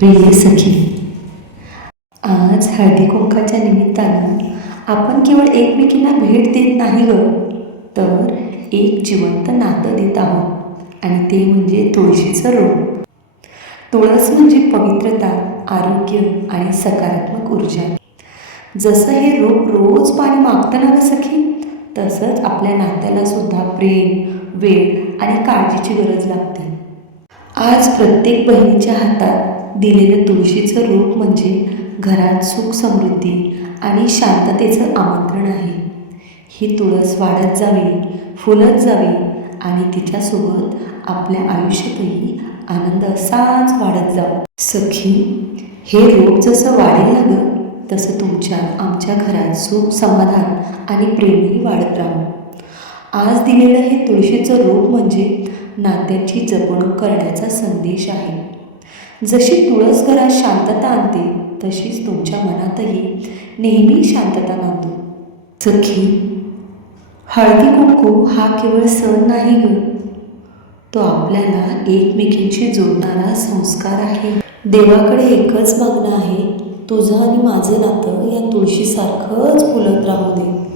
प्रिय सखी, आज हळदी कुंकाच्या निमित्तानं आपण केवळ एकमेकींना भेट देत नाही ग, तर एक जिवंत नातं देत आहोत आणि ते म्हणजे तुळशीचं रोप. तुळस म्हणजे पवित्रता, आरोग्य आणि सकारात्मक ऊर्जा. जसं हे रोप रोज पाणी मागतं ना ग सखी, तसंच आपल्या नात्याला सुद्धा प्रेम, वेळ आणि काळजीची गरज लागते. आज प्रत्येक बहिणीच्या हातात दिलेलं तुळशीचं रोप म्हणजे घरात सुख समृद्धी आणि शांततेचं आमंत्रण आहे. ही तुळस वाढत जावी, फुलत जावी आणि तिच्यासोबत आपल्या आयुष्यातही आनंद असाच वाढत जावा. सखी, हे रोप जसं वाढेल ना गं, तसं तुमच्या आमच्या घरात सुख, समाधान आणि प्रेमही वाढत राहू. आज दिलेलं हे तुळशीचं रोप म्हणजे नात्यांची जपणूक करण्याचा संदेश आहे. जशी तुळस घरात शांतता आणते, तशीच तुमच्या मनातही नेहमी शांतता नांदो. सखी, हळदी कुंकू हा केवळ सण नाही ग, तो आपल्याला एकमेकींशी जोडणारा संस्कार आहे. देवाकडे एकच मागणं आहे, तुझं आणि माझं नातं या तुळशीसारखंच फुलत राहू दे.